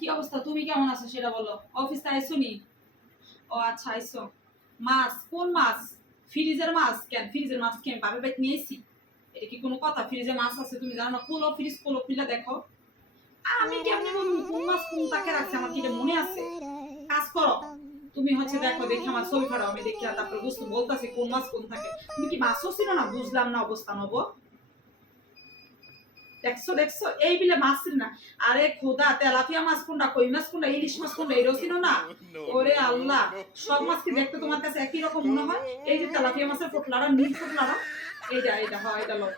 কি অবস্থা? তুমি কেমন আছো সেটা বলো। অফিসে আইছো নি? ও আচ্ছা আইছো। মাছ কোন মাছ? ফ্রিজের মাছ কেন? ফ্রিজের মাছ কি আমি বাপের বাড়িতে নিয়ে এসেছি? এটা কি কোনো কথা? ফ্রিজে মাছ আছে তুমি জানো না? খোলো ফ্রিজ, খোলো, খুলে দেখো। আমি কেমনে বলবো কোন মাছ কোন তাকে রাখছে? আমার কি এটা মনে আছে? কাজ করো। তুমি হচ্ছে দেখো, দেখে আমার ছবি ফাটাও, আমি দেখি তারপরে বুঝতে বলতাছি কোন মাছ কোন থাকে। তুমি কি মাছও ছিল না? বুঝলাম না অবস্থা নব। দেখছো দেখছো এই বিলে মাছ ছিল না। আরে খোদা, তেলাপিয়া মাছ কোনটা, কই মাছ কোনটা, ইলিশ মাছ কোনটা, এরও ছিল না। ওরে আল্লাহ, সব মাছ কি দেখতে তোমার কাছে একই রকম মনে হয়? এই যে তেলাপিয়া মাছের ফোটলাটা, নীল ফোটলাটা, এইটা হয়, এটা লো,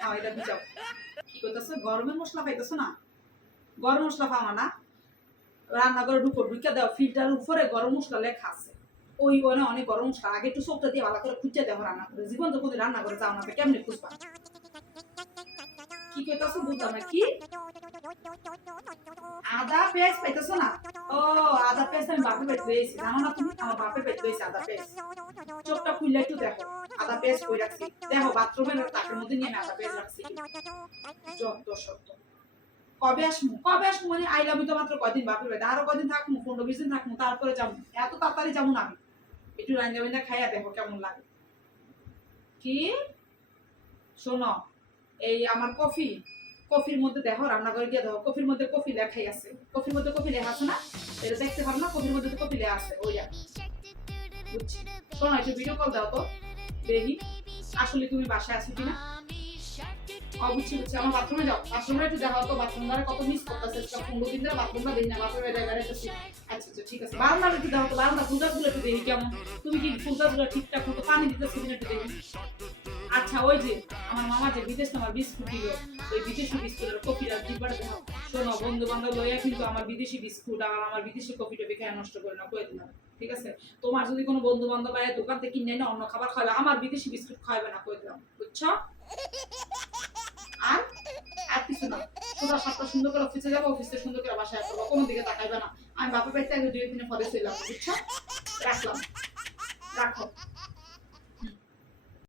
হ্যাঁ এটা ভিজাও। কি করতেছো? গরমের মশলা খাইতেছো না? গরম মশলা খাও না? রান্নাঘরে ঢুকো, ঢুকে দাও, ফিল্টারের উপরে গরম মশলা লেখা আছে। ওই ওখানে অনেক গরম মশলা, আগে একটু সবটা দিয়ে ভালো করে খুঁজে দেখো রান্না করে। জীবন তো কোনদিন রান্না করে যাও না, কেমনে খুঁজবা? কি কইতাছো বুঝলাম না। কি আদা পেস্ট পাইতেছো না? ও আদা পেস্ট আমি বাপের বাড়িতে পেয়েছি, জানো না তুমি? আমার বাপের বাড়িতে পেয়েছি আদা পেস্ট। চোখটা খুললে একটু দেখো, আদা পেস্ট কই রাখছি। দেখো বাথরুমের তাকের মধ্যে নিয়ে আমি আদা পেস্ট রাখছি। যত সত্য। কবে আসমু? কবে আসমু মানে আইলাম তো মাত্র কয়দিন বাপের বাড়িতে, আরো কয়দিন থাকমু, 15-20 দিন থাকমু, তারপরে যাবো। এত তাড়াতাড়ি যাবো না আমি। একটু রান্না বান্না খাইয়া দেখো কেমন লাগে। কি শোনো, এই আমার কফি, কফির মধ্যে দেখো, রান্নাঘরে গিয়ে দেখো কফির মধ্যে কফি লেখাই আছে। কফির মধ্যে কফি লেখা আছে না? এটা দেখতে পারো না? কফির মধ্যে তো কফি লেখা আছে ওইটা। বুঝছি। শোনো একটু ভিডিও কল দাও তো দেখি আসলে তুমি বাসায় আছো কিনা। বুঝছি বুঝছি, আমার বাথরুমে যাও, বাথরুমে একটু দেখাও তো বাথরুমটা কত মিস করতেছে। 15 দিন ধরে বাথরুমটা দেখি না, বাথরুমে বেড়াইতেছি। আচ্ছা আচ্ছা ঠিক আছে, বারান্দা একটু দেখো তো, বারান্দা ফুল গাছগুলো একটু দেখি কেমন। তুমি কি ফুল গাছগুলো ঠিকঠাক মতো পানি দিতেছো কিনা একটু দেখি। আচ্ছা ওই যে আমার মামা যে বিদেশ আমার বিস্কুট দিল, ওই বিদেশি বিস্কুটের কফিটা ডিব্বাটা দাও। শোনো বন্ধু বান্ধব লইয়া কিন্তু আমার বিদেশি বিস্কুট আর আমার বিদেশি কফিটা বেখায় নষ্ট করে না, কয়ে দিলাম। ঠিক আছে? তোমার যদি কোনো বন্ধু বান্ধব আয় দোকান থেকে কিনে না অন্য খাবার খাওয়াবে, আমার বিদেশি বিস্কুট খাওয়াবে না, কয়ে দিলাম। বুঝছো? আর আর কিছু না। সোজা সাতটা সুন্দর করে অফিসে যাবো, অফিসে সুন্দর করে বাসায় আসবো, কোনো দিকে তাকাইবে না। আমি বাপের বাড়িতে আগে 2 দিনের পরে ছিলাম। বুঝছো? রাখলাম, রাখো।